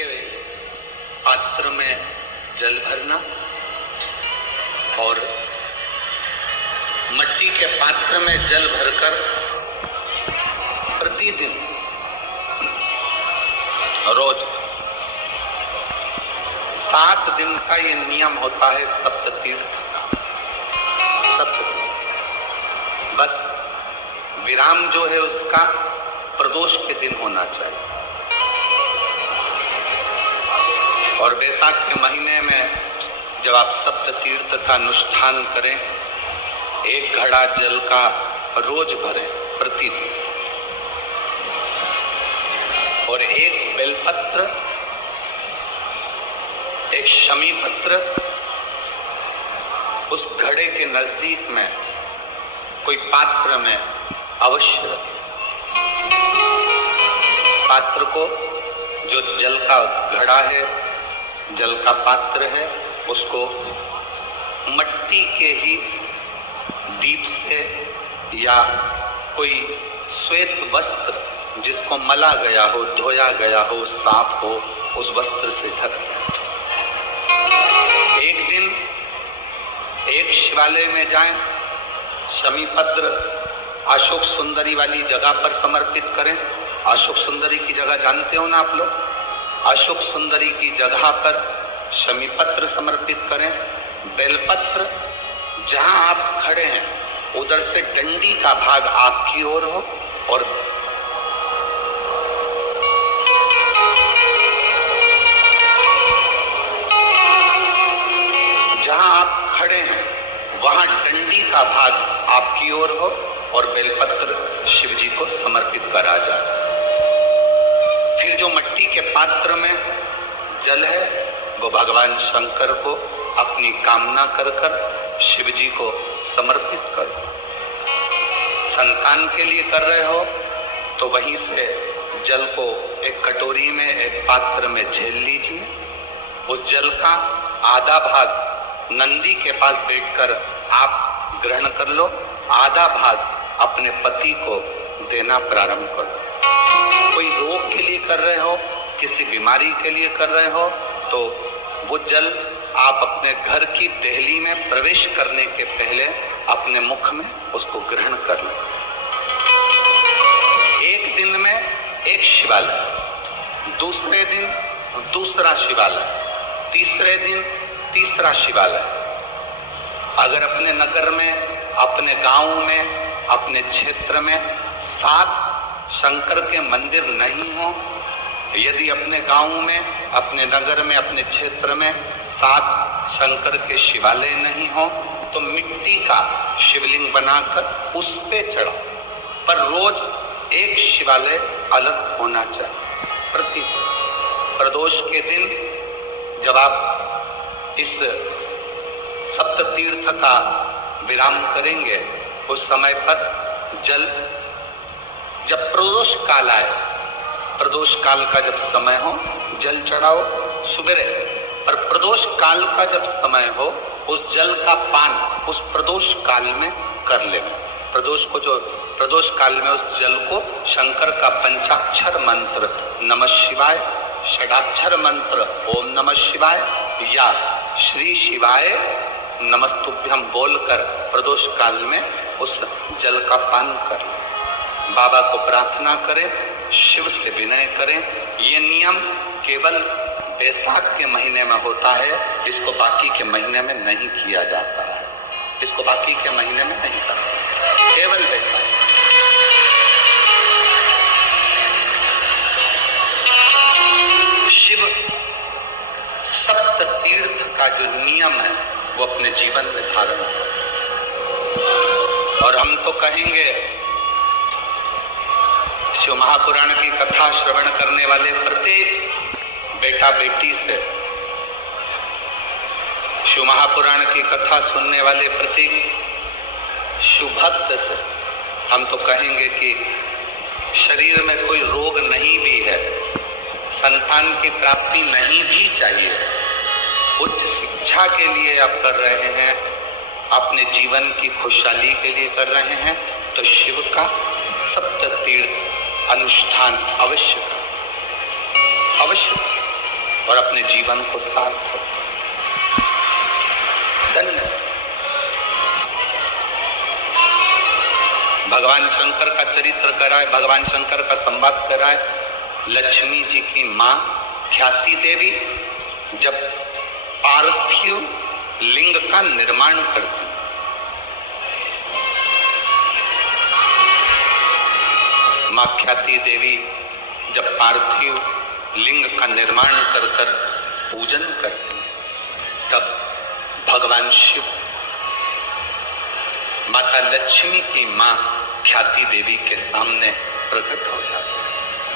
के पात्र में जल भरना और मिट्टी के पात्र में जल भरकर प्रतिदिन रोज 7 दिन का ये नियम होता है सप्त तीर्थ का। बस विराम जो है उसका प्रदोष के दिन होना चाहिए। और बैसाख के महीने में जब आप सप्त तीर्थ का अनुष्ठान करें, 1 घड़ा जल का रोज भरें प्रतिदिन, और 1 बेलपत्र, 1 शमी पत्र उस घड़े के नजदीक में कोई पात्र में अवश्य रखें। पात्र को, जो जल का घड़ा है, जल का पात्र है, उसको मिट्टी के ही दीप से या कोई श्वेत वस्त्र जिसको मला गया हो, धोया गया हो, साफ हो, उस वस्त्र से ढक दें। एक दिन एक शिवालय में जाएं, शमी पत्र अशोक सुंदरी वाली जगह पर समर्पित करें। अशोक सुंदरी की जगह जानते हो ना आप लोग? अशोक सुंदरी की जगह पर शमी पत्र समर्पित करें। बेलपत्र जहां आप खड़े हैं उधर से डंडी का भाग आपकी ओर हो, और जहां आप खड़े हैं वहां डंडी का भाग आपकी ओर हो और बेलपत्र शिव जी को समर्पित करा जाए। फिर जो मिट्टी के पात्र में जल है वो भगवान शंकर को अपनी कामना कर कर शिव जी को समर्पित करो। संतान के लिए कर रहे हो तो वहीं से जल को एक कटोरी में, एक पात्र में झेल लीजिए। उस जल का आधा भाग नंदी के पास बैठकर आप ग्रहण कर लो, आधा भाग अपने पति को देना प्रारंभ करो। कोई रोग के लिए कर रहे हो, किसी बीमारी के लिए कर रहे हो, तो वो जल आप अपने घर की देहली में प्रवेश करने के पहले अपने मुख में उसको ग्रहण कर लो। एक दिन में एक शिवालय, दूसरे दिन दूसरा शिवालय, तीसरे दिन तीसरा शिवालय। अगर अपने नगर में, अपने गांव में, अपने क्षेत्र में 7 शंकर के मंदिर नहीं हो, यदि अपने गांव में, अपने नगर में, अपने क्षेत्र में 7 शंकर के शिवालय नहीं हो, तो मिट्टी का शिवलिंग बनाकर उस पे चढ़ाओ। पर रोज एक शिवालय अलग होना चाहिए। प्रति प्रदोष के दिन जब आप इस सप्त तीर्थ का विराम करेंगे, उस समय पर जल, जब प्रदोष काल आए, प्रदोष काल का जब समय हो, जल चढ़ाओ सुबह। पर प्रदोष काल का जब समय हो, उस जल का पान उस प्रदोष काल में कर लेना। प्रदोष को, जो प्रदोष काल में उस जल को शंकर का पंचाक्षर मंत्र नमः शिवाय, षडाक्षर मंत्र ओम नमः शिवाय या श्री शिवाय नमस्तुभ्यम बोलकर प्रदोष काल में उस जल का पान करें। बाबा को प्रार्थना करें, शिव से विनय करें। ये नियम केवल बैसाख के महीने में होता है, इसको बाकी के महीने में नहीं किया जाता है। इसको बाकी के महीने में नहीं करते, केवल बैसाख। शिव सप्त तीर्थ का जो नियम है वो अपने जीवन में धारण करो। और हम तो कहेंगे, शिव महापुराण की कथा श्रवण करने वाले प्रत्येक बेटा बेटी से, शिव महापुराण की कथा सुनने वाले प्रत्येक शिव भक्त से हम तो कहेंगे कि शरीर में कोई रोग नहीं भी है, संतान की प्राप्ति नहीं भी चाहिए, उच्च शिक्षा के लिए आप कर रहे हैं, अपने जीवन की खुशहाली के लिए कर रहे हैं, तो शिव का सप्त तीर्थ अनुष्ठान अवश्य करें, अवश्य। और अपने जीवन को सार्थक। धन्य भगवान शंकर का चरित्र कराए, भगवान शंकर का संवाद कराए। लक्ष्मी जी की मां ख्याति देवी जब पार्थिव लिंग का निर्माण करती, मां ख्याति देवी जब पार्थिव लिंग का निर्माण कर कर पूजन करती है, तब भगवान शिव माता लक्ष्मी की मां ख्याति देवी के सामने प्रकट हो जाते हैं।